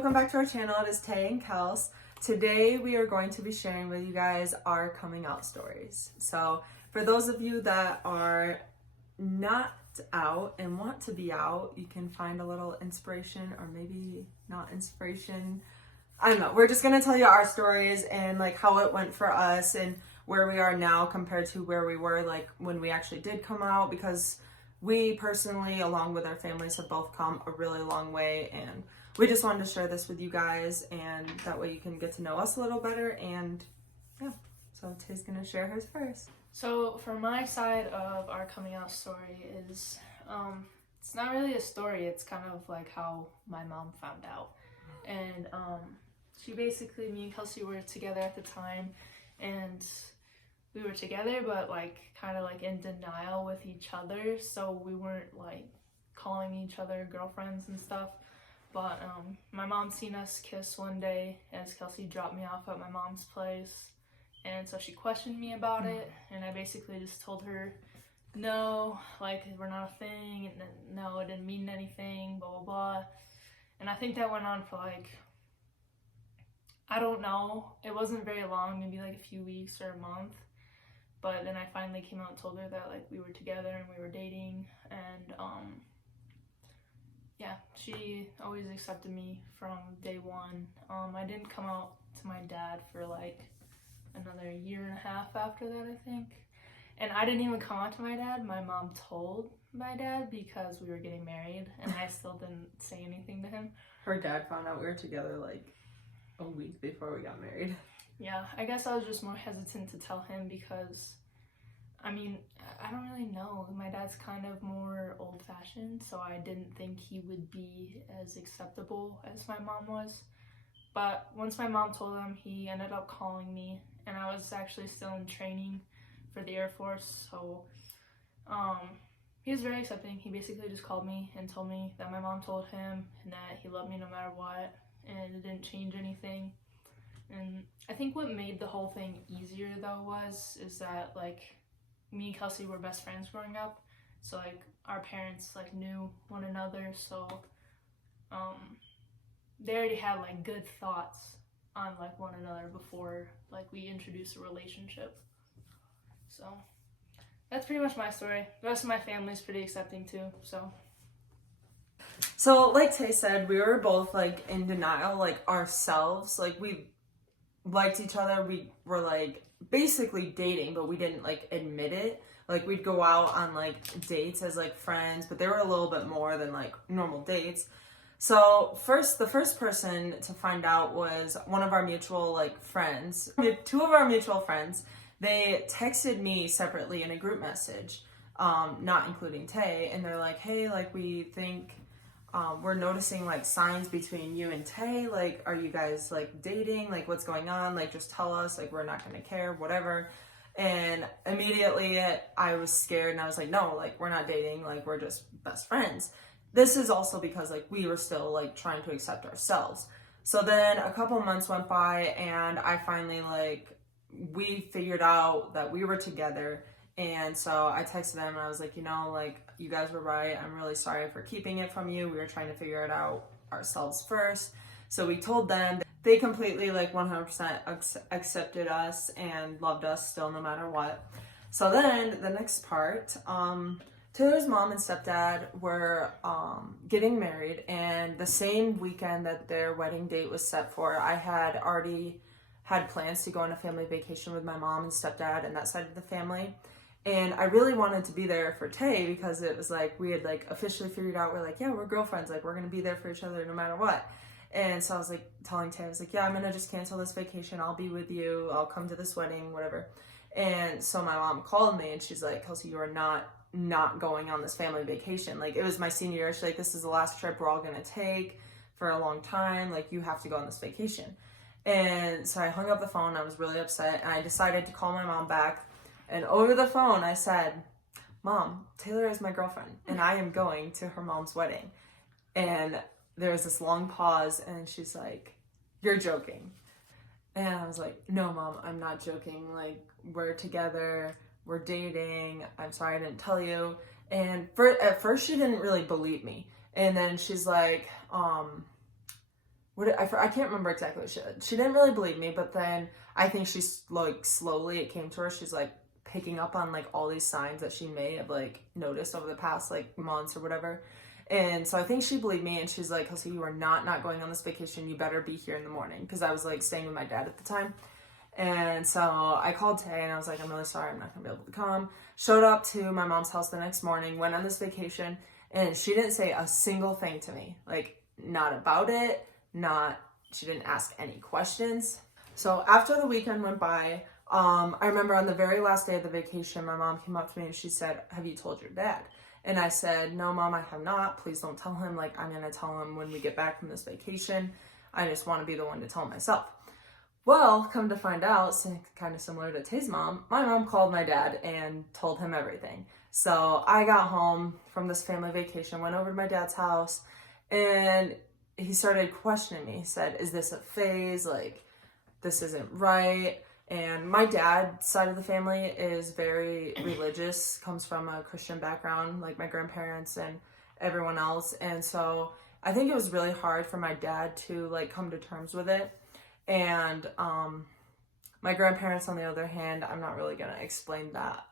welcome back to our channel. It is Tay and Kels. Today we are going to be sharing with you guys our coming out stories. So for those of you that are not out and want to be out, you can find a little inspiration, or maybe not inspiration. I don't know. We're just going to tell you our stories and like how it went for us and where we are now compared to where we were like when we actually did come out, because we personally, along with our families, have both come a really long way, and we just wanted to share this with you guys, and that way you can get to know us a little better. And yeah, so Tay's gonna share hers first. So for my side of our coming out story is, it's not really a story, it's kind of like how my mom found out. And she basically, me and Kelsey were together at the time, and we were together but like kind of like in denial with each other, so we weren't like calling each other girlfriends and stuff. But my mom seen us kiss one day as Kelsey dropped me off at my mom's place, and so she questioned me about it, and I basically just told her no, like we're not a thing, and no, it didn't mean anything, blah blah blah. And I think that went on for like, I don't know, it wasn't very long, maybe like a few weeks or a month. But then I finally came out and told her that like we were together and we were dating, and yeah, she always accepted me from day one. I didn't come out to my dad for like another year and a half after that, I think. And I didn't even come out to my dad. My mom told my dad because we were getting married, and I still didn't say anything to him. Her dad found out we were together like a week before we got married. Yeah, I guess I was just more hesitant to tell him because, I mean, I don't really know. My dad's kind of more old-fashioned, so I didn't think he would be as acceptable as my mom was. But once my mom told him, he ended up calling me, and I was actually still in training for the Air Force, so he was very accepting. He basically just called me and told me that my mom told him and that he loved me no matter what, and it didn't change anything. And I think what made the whole thing easier though is that like me and Kelsey were best friends growing up, so like our parents like knew one another, so they already had like good thoughts on like one another before like we introduced a relationship. So that's pretty much my story. The rest of my family's pretty accepting too, so. So like Tay said, we were both like in denial, like ourselves. Like we liked each other. We were like basically dating, but we didn't like admit it. Like we'd go out on like dates as like friends, but they were a little bit more than like normal dates. So the first person to find out was one of our mutual like friends. Two of our mutual friends, they texted me separately in a group message, not including Tay, and they're like, hey, like we think we're noticing like signs between you and Tay, like are you guys like dating, like what's going on, like just tell us, like we're not gonna care, whatever. And immediately I was scared and I was like, no, like we're not dating, like we're just best friends. This is also because like we were still like trying to accept ourselves. So then a couple months went by, and I finally we figured out that we were together. And so I texted them and I was like, you know, like you guys were right. I'm really sorry for keeping it from you. We were trying to figure it out ourselves first. So we told them. They completely like 100% accepted us and loved us still no matter what. So then the next part, Taylor's mom and stepdad were getting married, and the same weekend that their wedding date was set for, I had already had plans to go on a family vacation with my mom and stepdad and that side of the family. And I really wanted to be there for Tay because it was like we had like officially figured out, we're like, yeah, we're girlfriends, like we're gonna be there for each other no matter what. And so I was like telling Tay, I was like, yeah, I'm gonna just cancel this vacation, I'll be with you, I'll come to this wedding, whatever. And so my mom called me and she's like, Kelsey, you are not going on this family vacation. Like it was my senior year. She's like, this is the last trip we're all gonna take for a long time, like you have to go on this vacation. And so I hung up the phone. I was really upset, and I decided to call my mom back. And over the phone, I said, Mom, Taylor is my girlfriend, and I am going to her mom's wedding. And there was this long pause, and she's like, you're joking. And I was like, no, Mom, I'm not joking. Like, we're together, we're dating. I'm sorry I didn't tell you. And at first, she didn't really believe me. And then she's like, I can't remember exactly what she said. She didn't really believe me, but then I think she's like slowly it came to her. She's like picking up on like all these signs that she may have like noticed over the past like months or whatever. And so I think she believed me, and she's like, Kelsey, you are not going on this vacation. You better be here in the morning, because I was like staying with my dad at the time. And so I called Tay and I was like, I'm really sorry, I'm not gonna be able to come. Showed up to my mom's house the next morning, went on this vacation, and she didn't say a single thing to me. Like, not about it, she didn't ask any questions. So after the weekend went by, I remember on the very last day of the vacation, my mom came up to me and she said, have you told your dad? And I said, no, Mom, I have not. Please don't tell him. Like, I'm gonna tell him when we get back from this vacation. I just want to be the one to tell him myself. Well, come to find out, kind of similar to Tay's mom, my mom called my dad and told him everything. So I got home from this family vacation, went over to my dad's house, and he started questioning me. He said, is this a phase? Like, this isn't right. And my dad's side of the family is very religious, comes from a Christian background, like my grandparents and everyone else. And so I think it was really hard for my dad to like come to terms with it. And my grandparents, on the other hand, I'm not really gonna explain that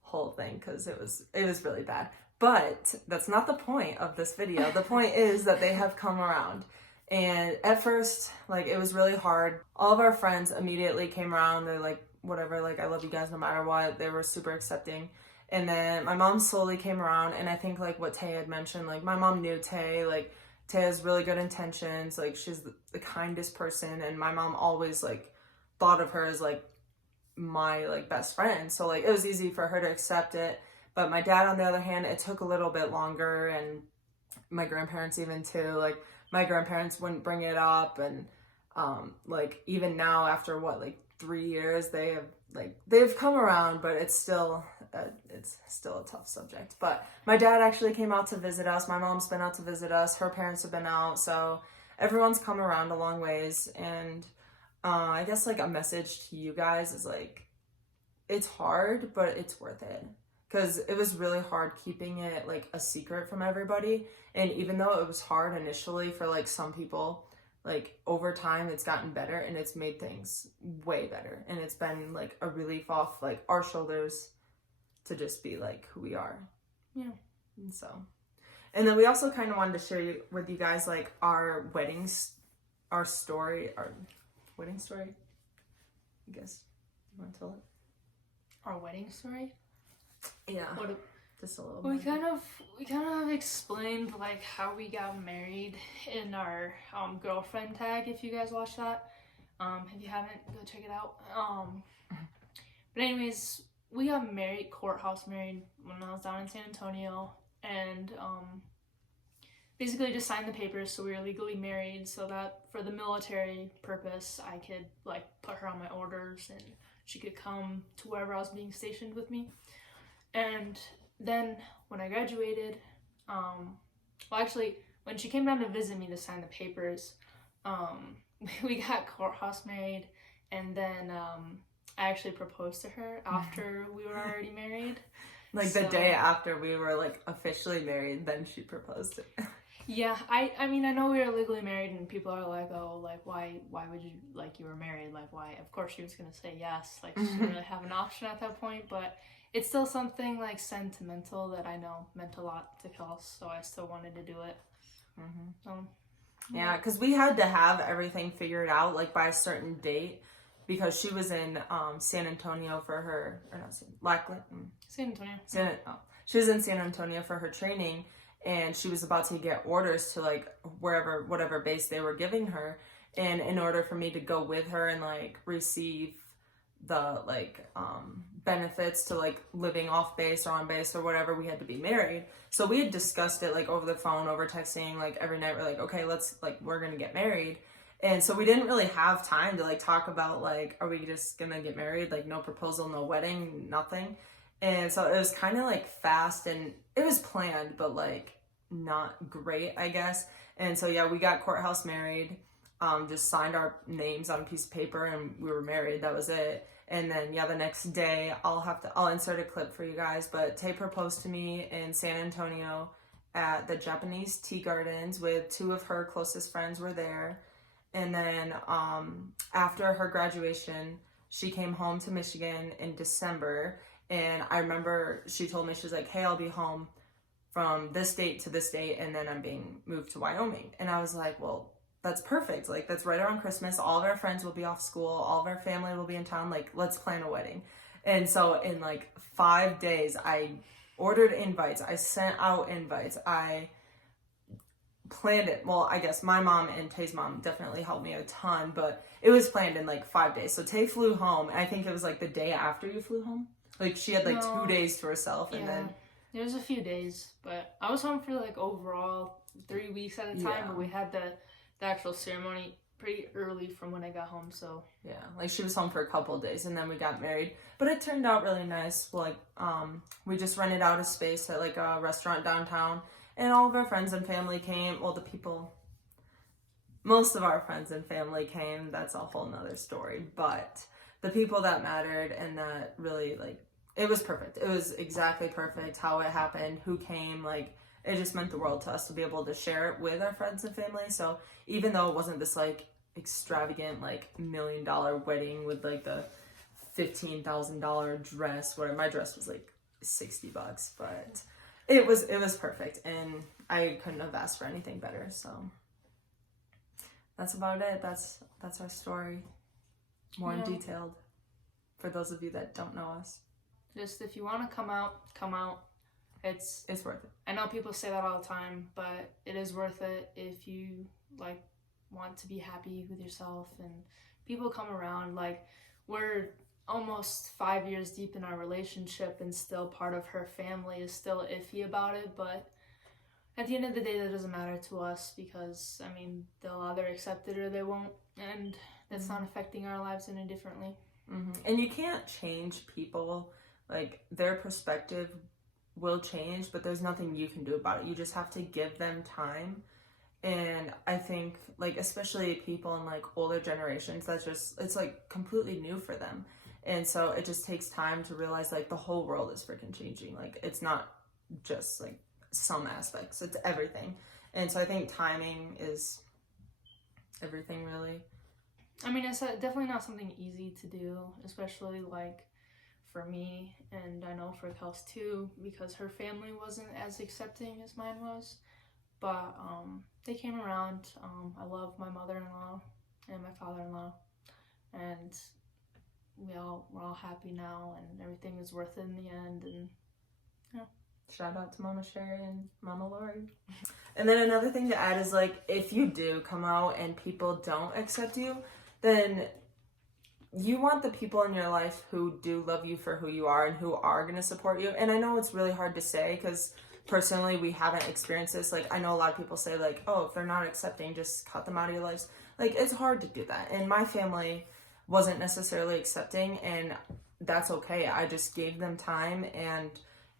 whole thing because it was really bad. But that's not the point of this video. The point is that they have come around. And at first, like, it was really hard. All of our friends immediately came around. They're like, whatever, like, I love you guys no matter what. They were super accepting. And then my mom slowly came around. And I think, like, what Tay had mentioned, like, my mom knew Tay. Like, Tay has really good intentions. Like, she's the kindest person. And my mom always, like, thought of her as, like, my, like, best friend. So, like, it was easy for her to accept it. But my dad, on the other hand, it took a little bit longer. And my grandparents even, too. Like, my grandparents wouldn't bring it up, and like even now after 3 years they've come around, but it's still a tough subject. But my dad actually came out to visit us. My mom's been out to visit us. Her parents have been out, so everyone's come around a long ways. And I guess like a message to you guys is like, it's hard, but it's worth it. Because it was really hard keeping it like a secret from everybody. And even though it was hard initially for like some people, like over time it's gotten better and it's made things way better. And it's been like a relief off like our shoulders to just be like who we are. Yeah. And then we also kind of wanted to share with you guys like our wedding story, I guess. You want to tell it? Our wedding story? Yeah, just a little we bit. We kind of explained like how we got married in our girlfriend tag. If you guys watched that, if you haven't, go check it out. But anyways, we got married, courthouse married, when I was down in San Antonio, and basically just signed the papers so we were legally married, so that for the military purpose I could like put her on my orders and she could come to wherever I was being stationed with me. And then when I graduated, when she came down to visit me to sign the papers, we got courthouse married, and then I actually proposed to her after we were already married. Like the day after we were like officially married, then she proposed to me. Yeah, I mean, I know we were legally married and people are like, oh, like, why would you, like, you were married, like, why? Of course she was gonna say yes, like, she didn't really have an option at that point, but it's still something, like, sentimental that I know meant a lot to Kels, so I still wanted to do it. Yeah, because we had to have everything figured out, like, by a certain date, because she was in San Antonio for her, or not San Antonio. She was in San Antonio for her training, and she was about to get orders to like whatever base they were giving her. And in order for me to go with her and like receive the like benefits to like living off base or on base or whatever, we had to be married. So we had discussed it like over the phone, over texting, like every night we're like, okay, we're gonna get married. And so we didn't really have time to like talk about like, are we just gonna get married? Like no proposal, no wedding, nothing. And so it was kind of like fast, and it was planned, but like not great, I guess. And so yeah, we got courthouse married, just signed our names on a piece of paper and we were married. That was it. And then yeah, the next day I'll insert a clip for you guys, but Tay proposed to me in San Antonio at the Japanese Tea Gardens with two of her closest friends were there. And then after her graduation, she came home to Michigan in December. And I remember she told me, she was like, hey, I'll be home from this date to this date, and then I'm being moved to Wyoming. And I was like, well, that's perfect. Like, that's right around Christmas. All of our friends will be off school. All of our family will be in town. Like, let's plan a wedding. And so in like 5 days, I ordered invites. I sent out invites. I planned it. Well, I guess my mom and Tay's mom definitely helped me a ton, but it was planned in like 5 days. So Tay flew home, and I think it was like the day after you flew home. Like, she had like 2 days to herself, and then there was a few days, but I was home for like overall 3 weeks at a time. But we had the actual ceremony pretty early from when I got home, so yeah, like she was home for a couple of days, and then we got married. But it turned out really nice. Like, we just rented out a space at like a restaurant downtown, and all of our friends and family came. Well, most of our friends and family came. That's a whole nother story. But the people that mattered and that really, like, it was perfect. It was exactly perfect how it happened, who came, like, it just meant the world to us to be able to share it with our friends and family. So even though it wasn't this like extravagant, like $1 million wedding with like the $15,000 dress, where my dress was like $60, but it was perfect, and I couldn't have asked for anything better. So that's about it. That's our story, more in detailed for those of you that don't know us. Just if you want to come out. It's worth it. I know people say that all the time, but it is worth it if you like want to be happy with yourself. And people come around. Like, we're almost 5 years deep in our relationship, and still part of her family is still iffy about it. But at the end of the day, that doesn't matter to us, because I mean, they'll either accept it or they won't, and that's not affecting our lives any differently. And you can't change people. Like, their perspective will change, but there's nothing you can do about it. You just have to give them time. And I think, like, especially people in like older generations, it's like completely new for them. And so it just takes time to realize like the whole world is freaking changing. Like, it's not just like some aspects, it's everything. And so I think timing is everything, really. I mean, it's definitely not something easy to do, especially like for me, and I know for Kels too, because her family wasn't as accepting as mine was. But they came around. I love my mother-in-law and my father-in-law, and we're all happy now, and everything is worth it in the end. And shout out to Mama Sherry and Mama Lori. And then another thing to add is, like, if you do come out and people don't accept you, then you want the people in your life who do love you for who you are and who are going to support you. And I know it's really hard to say, because personally we haven't experienced this. Like, I know a lot of people say like, oh, if they're not accepting, just cut them out of your lives. Like, it's hard to do that. And my family wasn't necessarily accepting, and that's okay. I just gave them time, and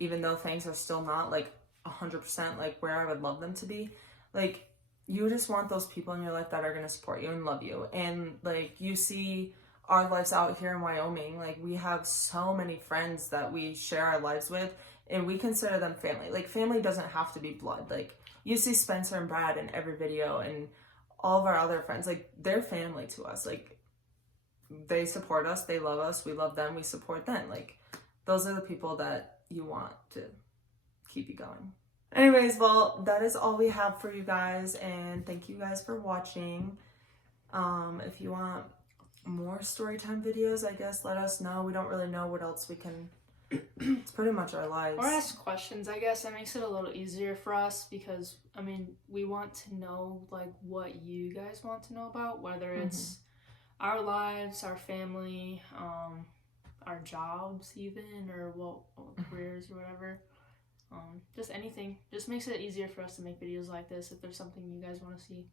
even though things are still not like 100% like where I would love them to be, like, you just want those people in your life that are going to support you and love you. And like, you see our lives out here in Wyoming, like, we have so many friends that we share our lives with, and we consider them family. Like, family doesn't have to be blood. Like, you see Spencer and Brad in every video, and all of our other friends, like, they're family to us. Like, they support us, they love us, we love them, we support them. Like, those are the people that you want to keep you going. Anyways, well, that is all we have for you guys, and thank you guys for watching. If you want more storytime videos, I guess, let us know. We don't really know what else we can. It's pretty much our lives. Or ask questions, I guess. That makes it a little easier for us, because I mean, we want to know like what you guys want to know about, whether it's our lives, our family, our jobs even, or what careers or whatever. Just anything. Just makes it easier for us to make videos like this if there's something you guys want to see.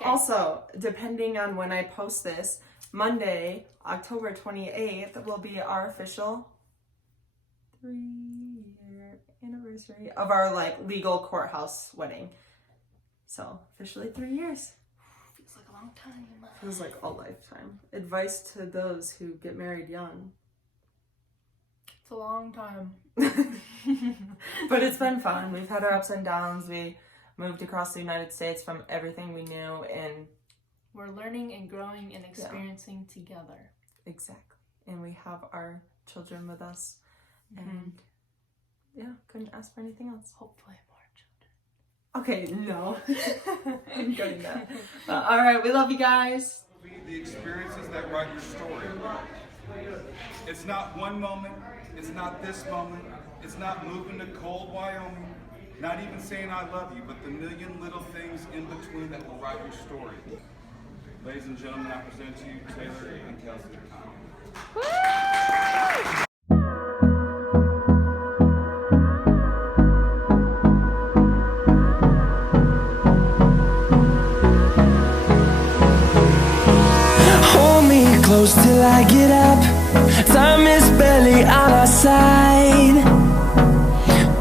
Okay. Also, depending on when I post this, Monday, October 28th, will be our official 3-year anniversary of our like legal courthouse wedding. So officially 3 years. Feels like a long time. Feels like a lifetime. Advice to those who get married young. It's a long time. But it's been fun. We've had our ups and downs. We moved across the United States from everything we knew, and we're learning and growing and experiencing together. Exactly. And we have our children with us. And yeah, couldn't ask for anything else. Hopefully more children. Okay, no. I'm cutting that. All right, we love you guys. The experiences that write your story. It's not one moment, it's not this moment, it's not moving to cold Wyoming, not even saying I love you, but the million little things in between that will write your story. Ladies and gentlemen, I present to you Taylor and Kelsey. Hold me close till I get up. Time is barely on our side.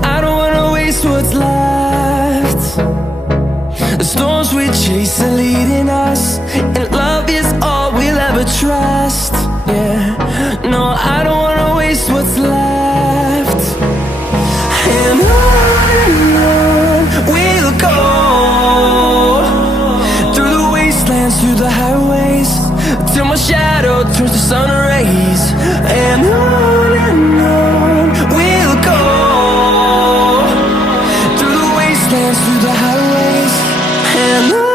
I don't wanna waste what's left. The storms we chase are leading us, and love is all we'll ever trust. Yeah, no, I don't wanna waste what's left. And on we'll go, through the wastelands, through the highways, till my shadow turns to sun rays. And on we'll go, through the wastelands, through the highways, and on.